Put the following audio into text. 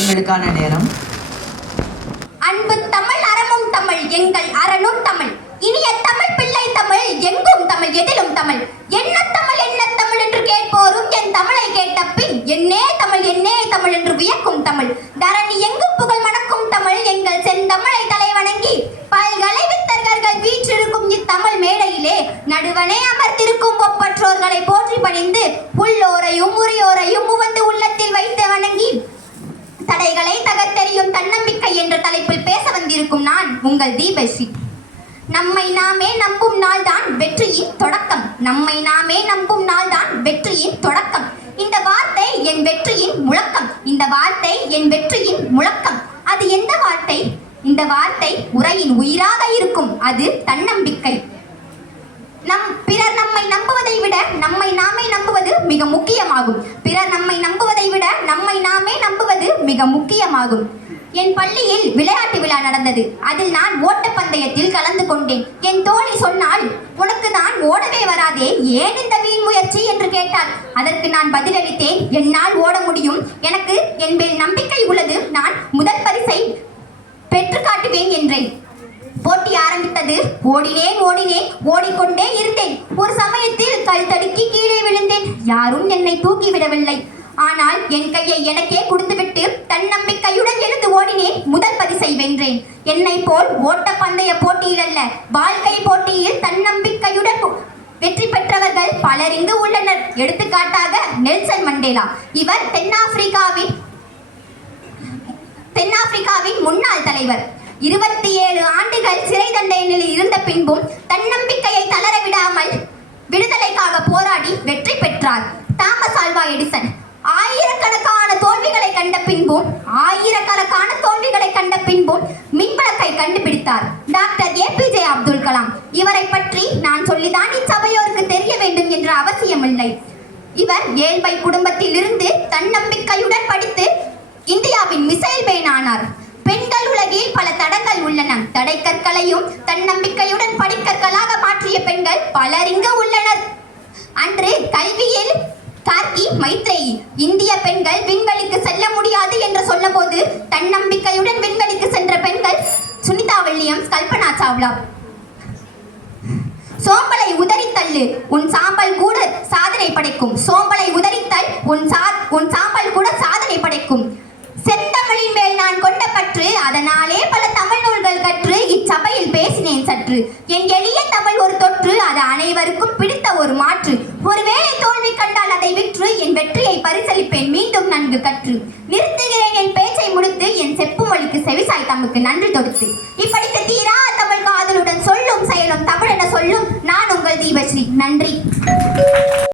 தங்களுக்கான நேரம். அன்பு தமிழ் அறமும் தமிழ் எங்கள் அரணும் தமிழ் இனிய தமிழ் பிள்ளை தமிழ் எங்கும் தமிழ் எதிலும் தமிழ் என்ன தமிழ் என்று கேட்போரும் என் தமிழை கேட்ட பின் என்னே தமிழ் என்று வியக்கும் தமிழ் தரணி எங்கும் புகழ் மணக்கும் தமிழ் எங்கள் செந்தமிழை தலைவணங்கி பல்கலை வித்தர்கள் வீற்றிருக்கும் இத்தமிழ் மேடையிலே நடுவனே அமர்ந்திருக்கும் ஒப்பற்றோர்களை போற்றி பணிந்து உள்ளோரையும் உரியோரையும் உவந்து உள்ளத்தில் வைத்து வணங்கி தடைகளை தகர்த்தெறியும் தன்னம்பிக்கை என்ற தலைப்பில் பேச வந்திருக்கும் நான் உங்கள் தீபஸ்ரீ. நம்மை நாமே நம்பும் நாள்தான் வெற்றியின் தொடக்கம். நம்மை நாமே நம்பும் நாள்தான் வெற்றியின் தொடக்கம். இந்த வார்த்தை என் வெற்றியின் முழக்கம். இந்த வார்த்தை என் வெற்றியின் முழக்கம். அது எந்த வார்த்தை? இந்த வார்த்தை உரையின் உயிராக இருக்கும். அது தன்னம்பிக்கை. பிறர் நம்மை நம்புவதை விட நம்மை நாமே நம்புவது மிக முக்கியமாகும். பிறர் நம்மை நம்புவதை விட நம்மை நாமே நம்புவது மிக முக்கியமாகும். என் பள்ளியில் விளையாட்டு விழா நடந்தது. அதில் நான் ஓட்டப்பந்தயத்தில் கலந்து கொண்டேன். என் தோழி சொன்னாள், உனக்கு தான் ஓடவே வராதே, ஏன் இந்த வீண் முயற்சி என்று கேட்டாள். அதற்கு நான் பதிலளித்தேன், என்னால் ஓட முடியும், எனக்கு என் மேல் நம்பிக்கை உள்ளது, நான் முதல் பரிசை பெற்று காட்டுவேன் என்றேன். போட்டி ஆரம்பித்தது. ஓடினேன் ஓடிக்கொண்டே இருந்தேன். ஒரு சமயத்தில் கல் தடுக்கி கீழே விழுந்தேன். யாரும் என்னை தூக்கிவிடவில்லை. ஆனால் என் கையை எனக்கே கொடுத்துவிட்டு தன்னம்பிக்கையுடன் எழுந்து ஓடினேன். முதல் பரிசை வென்றேன். என்னை போல் ஓட்டப்பந்தய போட்டியில் அல்ல, வாழ்க்கை போட்டியில் தன்னம்பிக்கையுடன் வெற்றி பெற்றவர்கள் பலர் இங்கு உள்ளனர். எடுத்துக்காட்டாக நெல்சன் மண்டேலா. இவர் தென்னாப்பிரிக்காவின் முன்னாள் தலைவர். 27 ஆண்டுகள் சிறை தண்டனையில் இருந்த பின்பும் தன்னம்பிக்கையை தளர விடாமல் விடுதலைக்காக போராடி வெற்றி பெற்றார். தாமஸ் ஆல்வா எடிசன் ஆயிரக்கணக்கான தோல்விகளை கண்ட பின்பும் மின்விளக்கை கண்டுபிடித்தார். Doctor APJ Abdul Kalam. இவரை பற்றி நான் சொல்லிதான் இச்சபையோருக்கு தெரிய வேண்டும் என்ற அவசியமில்லை. இவர் ஏழ்மை குடும்பத்தில் இருந்து தன்னம்பிக்கையுடன் படித்து இந்தியாவின் மிசைல் மேன் ஆனார். பெண்கள் உலகில் பல தடங்கள் உள்ளன. தடைக்கற்களையும் தன்னம்பிக்கையுடன் படிக்கற்களாக மாற்றிய பெண்கள் பலர் இங்கு உள்ளனர். அன்று கல்வியில் கார்கி மைத்ரேயி. இந்திய பெண்கள் விண்வெளிக்கு செல்ல முடியாது என்று சொன்னபோது தன்னம்பிக்கையுடன் விண்வெளிக்கு சென்ற பெண்கள் சுனிதா வில்லியம்ஸ், கல்பனா சாவ்லா. சோம்பலை உதறித்தள்ளு, உன் சாம்பல் கூட சாதனை படைக்கும். சோம்பலை உதறித்தல், உன் சாம்பல் கூட சாதனை படைக்கும். செந்தமிழின் மேல் நான் கொண்ட பற்று, அதனாலே பல தமிழ் நூல்கள் கற்று இச்சபையில் பேசினேன் சற்று. என் எளிய தமிழ் ஒரு தொற்று, அது அனைவருக்கும் பிடித்த ஒரு மாற்று. ஒருவேளை தோல்வி கண்டால் அதை விற்று என் வெற்றியை பரிசளிப்பேன் மீண்டும் நன்கு கற்று. நிறுத்துகிறேன் என் பேச்சை முடித்து, என் செப்பு மொழிக்கு செவிசாய் தமக்கு நன்றி தொடுத்து. இப்படிக்கு தீரா தமிழ் காதலுடன் சொல்லும் செயலும் தமிழென சொல்லும் நான் உங்கள் தீபஸ்ரீ. நன்றி.